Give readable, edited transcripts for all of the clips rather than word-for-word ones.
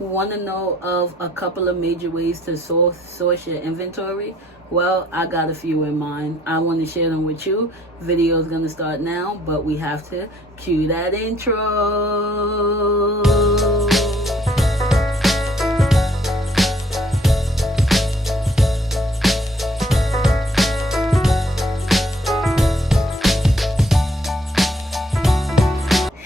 Want to know of a couple of major ways to source your inventory? Well, I got a few in mind. I want to share them with you. Video is going to start now, but we have to cue that intro.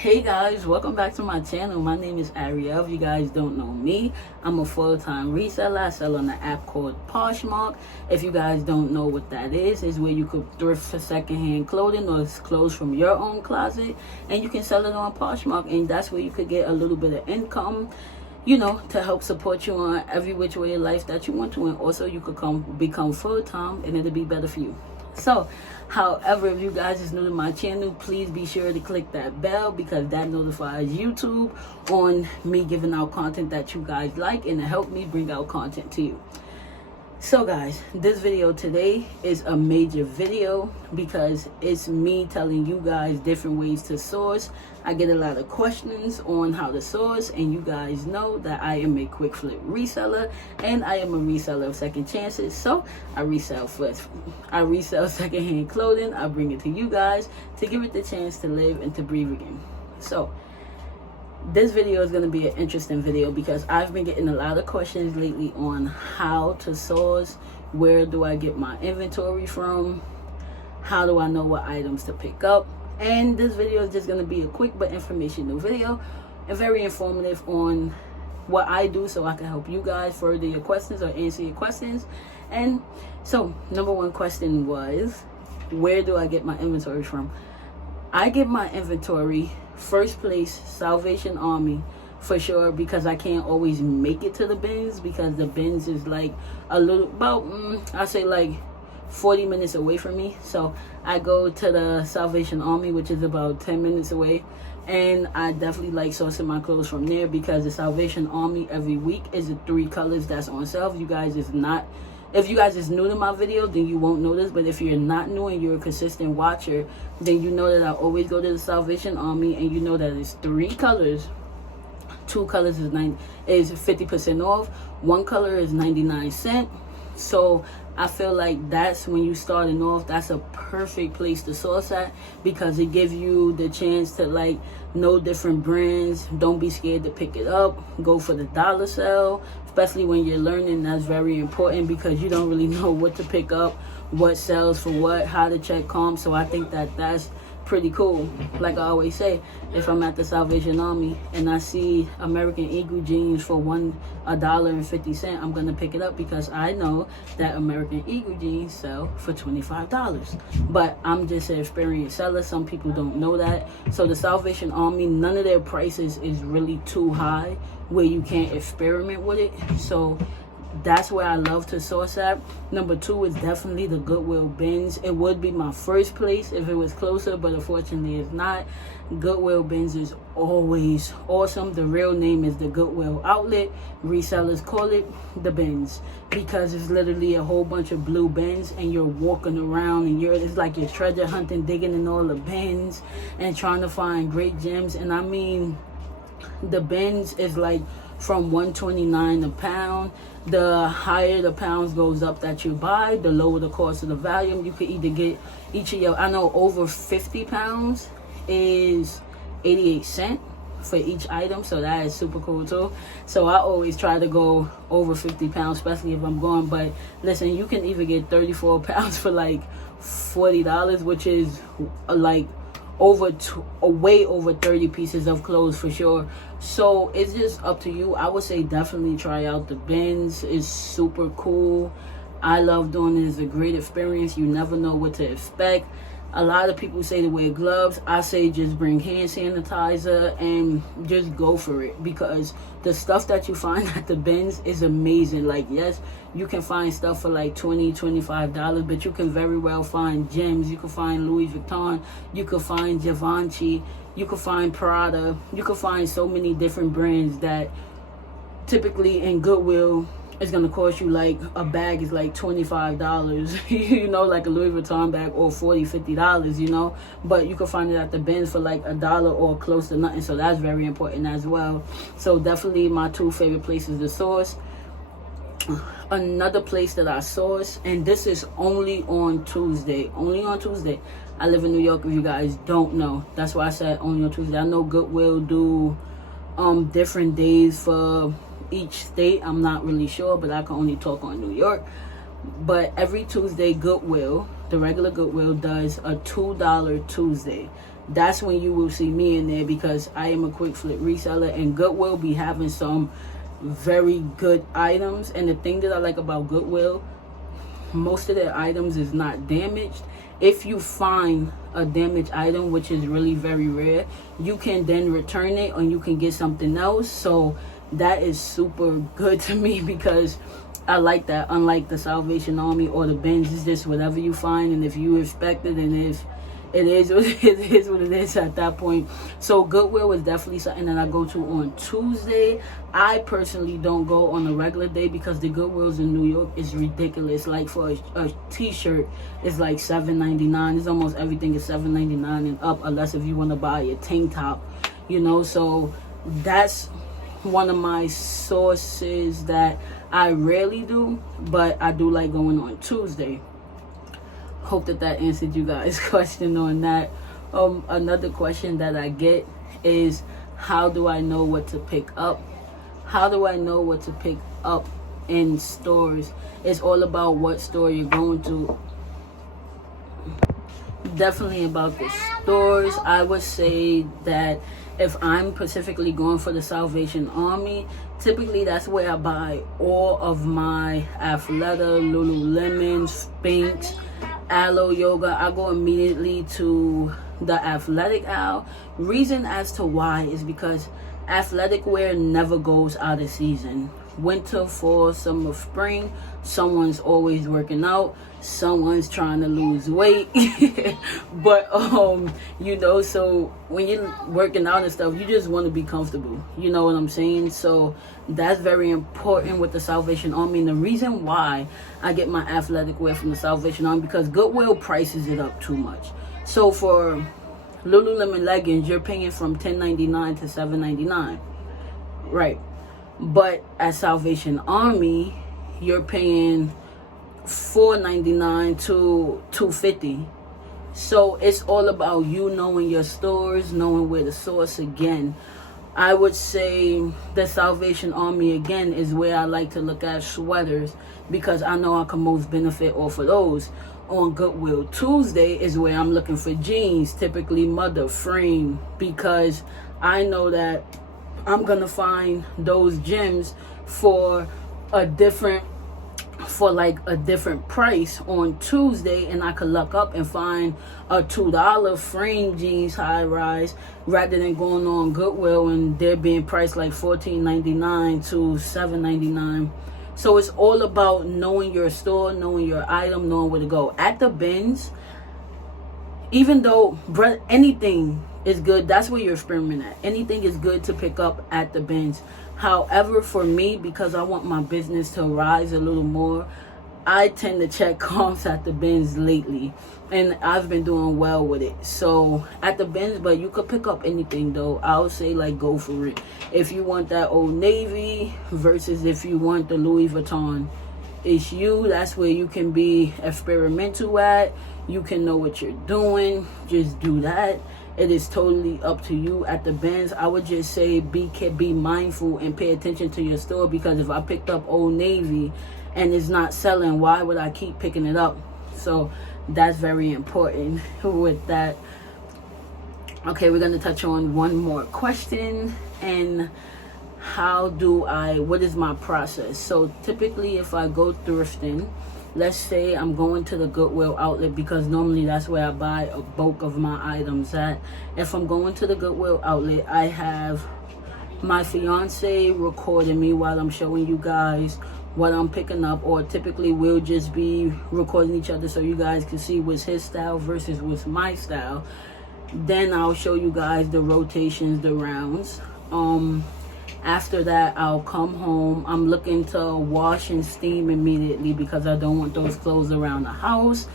Hey guys, welcome back to my channel. My name is Ariel. If you guys don't know me, I'm a full-time reseller. I sell on an app called Poshmark. If you guys don't know what that is where you could thrift for secondhand clothing or clothes from your own closet, and you can sell it on Poshmark, and that's where you could get a little bit of income, you know, to help support you on every which way in life that you want to, and also you could become full-time, and it'll be better for you. So, however, if you guys is new to my channel, please be sure to click that bell because that notifies YouTube on me giving out content that you guys like, and it help me bring out content to you. So guys, this video today is a major video because it's me telling you guys different ways to source. I get a lot of questions on how to source, and you guys know that I am a quick flip reseller and I am a reseller of second chances. So I resell secondhand clothing. I bring it to you guys to give it the chance to live and to breathe again. So this video is going to be an interesting video because I've been getting a lot of questions lately on how to source, where do I get my inventory from, how do I know what items to pick up. And this video is just going to be a quick but informational video and very informative on what I do so I can help you guys further your questions or answer your questions. And so number one question was, where do I get my inventory from? I get my inventory first place Salvation Army for sure, because I can't always make it to the bins because the bins is like a little about I say like 40 minutes away from me. So I go to the Salvation Army, which is about 10 minutes away, and I definitely like sourcing my clothes from there because the Salvation Army every week is the 3 colors that's on sale. If you guys is new to my video, then you won't know this, but if you're not new and you're a consistent watcher, then you know that I always go to the Salvation Army, and you know that it's 3 colors. 2 colors is 50% off. 1 color is 99 cents. So I feel like that's when you starting off, that's a perfect place to source at because it gives you the chance to like know different brands. Don't be scared to pick it up. Go for the dollar sale, especially when you're learning. That's very important because you don't really know what to pick up, what sells for what, how to check comps. So I think that that's pretty cool. Like I always say, if I'm at the Salvation Army and I see American Eagle jeans for $1.50, I'm gonna pick it up because I know that American Eagle jeans sell for $25. But I'm just an experienced seller. Some people don't know that. So the Salvation Army, none of their prices is really too high where you can't experiment with it. So that's where I love to source at. Number 2 is definitely the Goodwill bins. It would be my first place if it was closer, but unfortunately it's not. Goodwill bins is always awesome. The real name is the Goodwill outlet. Resellers call it the bins because it's literally a whole bunch of blue bins, and you're walking around and it's like you're treasure hunting, digging in all the bins and trying to find great gems. And I mean, the bins is like from $1.29 a pound. The higher the pounds goes up that you buy, the lower the cost of the volume. You could either get each of your, I know over 50 pounds is 88 cents for each item, so that is super cool too. So I always try to go over 50 pounds, especially if I'm going. But listen, you can even get 34 pounds for like $40, which is like way over 30 pieces of clothes for sure. So it's just up to you. I would say definitely try out the bins. It's super cool. I love doing it. It's a great experience. You never know what to expect. A lot of people say to wear gloves. I say just bring hand sanitizer and just go for it because the stuff that you find at the bins is amazing. Like, yes, you can find stuff for like $20, $25, but you can very well find gems. You can find Louis Vuitton. You can find Givenchy. You can find Prada. You can find so many different brands that typically in Goodwill it's gonna cost you like a bag is like $25, you know, like a Louis Vuitton bag, or $40-$50, you know, but you can find it at the bins for like $1 or close to nothing. So that's very important as well. So definitely my two favorite places to source. Another place that I source, and this is only on Tuesday. I live in New York, if you guys don't know. That's why I said only on Tuesday. I know Goodwill do different days for each state. I'm not really sure, but I can only talk on New York. But every Tuesday, Goodwill, the regular Goodwill, does a $2 Tuesday. That's when you will see me in there, because I am a quick flip reseller, and Goodwill be having some very good items. And the thing that I like about Goodwill, most of their items is not damaged. If you find a damaged item, which is really very rare, you can then return it and you can get something else. So that is super good to me, because I like that. Unlike the Salvation Army or the bins, it's just whatever you find, and if you expect it, and if it is what it is at that point. So Goodwill is definitely something that I go to on Tuesday. I personally don't go on a regular day, because the Goodwills in New York is ridiculous. Like for a t-shirt, it's like $7.99. It's almost everything is $7.99 and up, unless if you want to buy a tank top, you know. So that's one of my sources that I rarely do, but I do like going on Tuesday. Hope that answered you guys' question on that. Another question that I get is, how do I know what to pick up? How do I know what to pick up in stores? It's all about what store you're going to. Definitely about the stores. I would say that if I'm specifically going for the Salvation Army, typically that's where I buy all of my Athleta, Lululemon, Spanx, Alo Yoga. I go immediately to the athletic aisle. Reason as to why is because athletic wear never goes out of season. Winter, fall, summer, spring, someone's always working out, someone's trying to lose weight. But you know, so when you're working out and stuff, you just want to be comfortable, you know what I'm saying? So that's very important with the Salvation Army. And the reason why I get my athletic wear from the Salvation Army, because Goodwill prices it up too much. So for Lululemon leggings, you're paying from $10.99 to $7.99, right? But at Salvation Army, you're paying $4.99 to $2.50. So it's all about you knowing your stores, knowing where to source. Again, I would say the Salvation Army again is where I like to look at sweaters, because I know I can most benefit off of those. On Goodwill Tuesday is where I'm looking for jeans, typically mother frame, because I know that I'm gonna find those gems for a different price on Tuesday, and I could look up and find a $2 frame jeans high rise, rather than going on Goodwill and they're being priced like $14.99 to $7.99. So it's all about knowing your store, knowing your item, knowing where to go. At the bins, even though anything is good, that's where you're experimenting at. Anything is good to pick up at the bins. However, for me, because I want my business to rise a little more, I tend to check comps at the bins lately, and I've been doing well with it. So at the bins, but you could pick up anything though. I would say like go for it. If you want that Old Navy versus if you want the Louis Vuitton, it's you. That's where you can be experimental at. You can know what you're doing. Just do that. It is totally up to you. At the bins, I would just say be mindful and pay attention to your store, because if I picked up Old Navy and it's not selling, why would I keep picking it up? So that's very important with that. Okay, we're going to touch on one more question, and what is my process? So typically if I go thrifting, let's say I'm going to the Goodwill outlet, because normally that's where I buy a bulk of my items at. If I'm going to the Goodwill outlet, I have my fiance recording me while I'm showing you guys what I'm picking up, or typically we'll just be recording each other so you guys can see what's his style versus what's my style. Then I'll show you guys the rotations, the rounds. After that, I'll come home. I'm looking to wash and steam immediately because I don't want those clothes around the house.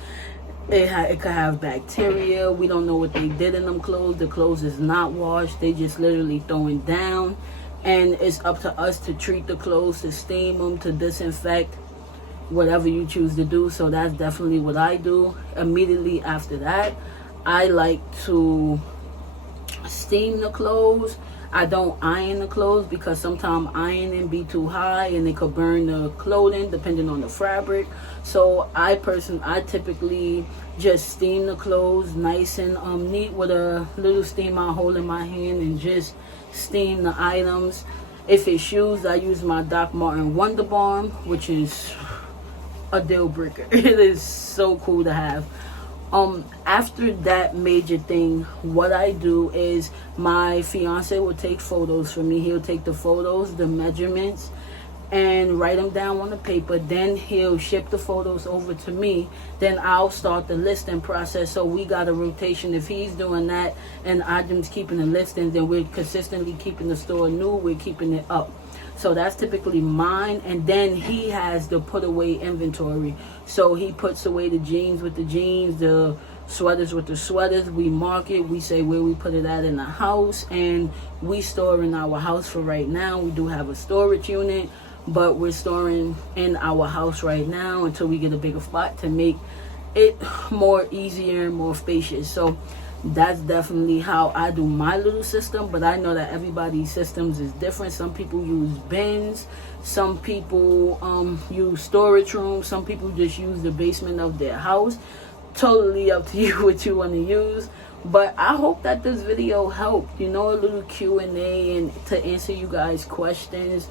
It could have bacteria. We don't know what they did in them clothes. The clothes is not washed. They just literally throwing down. And it's up to us to treat the clothes, to steam them, to disinfect, whatever you choose to do. So that's definitely what I do. Immediately after that, I like to steam the clothes. I don't iron the clothes because sometimes ironing be too high and it could burn the clothing depending on the fabric. So I typically just steam the clothes nice and neat with a little steamer hold in my hand and just steam the items. If it's shoes, I use my Doc Martin Wonder Balm, which is a deal breaker. It is so cool to have. After that major thing, what I do is my fiance will take photos for me. He'll take the photos, the measurements, and write them down on the paper. Then he'll ship the photos over to me. Then I'll start the listing process. So we got a rotation. If he's doing that and I'm just keeping the listings, then we're consistently keeping the store new. We're keeping it up. So that's typically mine. And then he has the put away inventory. So he puts away the jeans with the jeans, the sweaters with the sweaters. We mark it. We say where we put it at in the house. And we store in our house for right now. We do have a storage unit, but we're storing in our house right now until we get a bigger spot to make it more easier and more spacious. So that's definitely how I do my little system, but I know that everybody's systems is different. Some people use bins, some people use storage rooms, some people just use the basement of their house. Totally up to you what you want to use. But I hope that this video helped, a little Q&A and to answer you guys questions.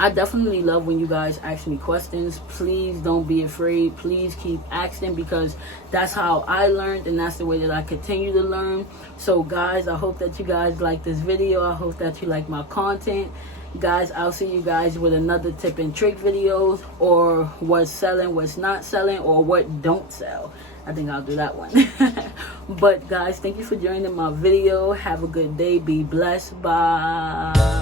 I definitely love when you guys ask me questions. Please don't be afraid. Please keep asking because that's how I learned and that's the way that I continue to learn. So guys, I hope that you guys like this video. I hope that you like my content. Guys, I'll see you guys with another tip and trick videos, or what's selling, what's not selling, or what don't sell. I think I'll do that one. But guys, thank you for joining my video. Have a good day. Be blessed. Bye.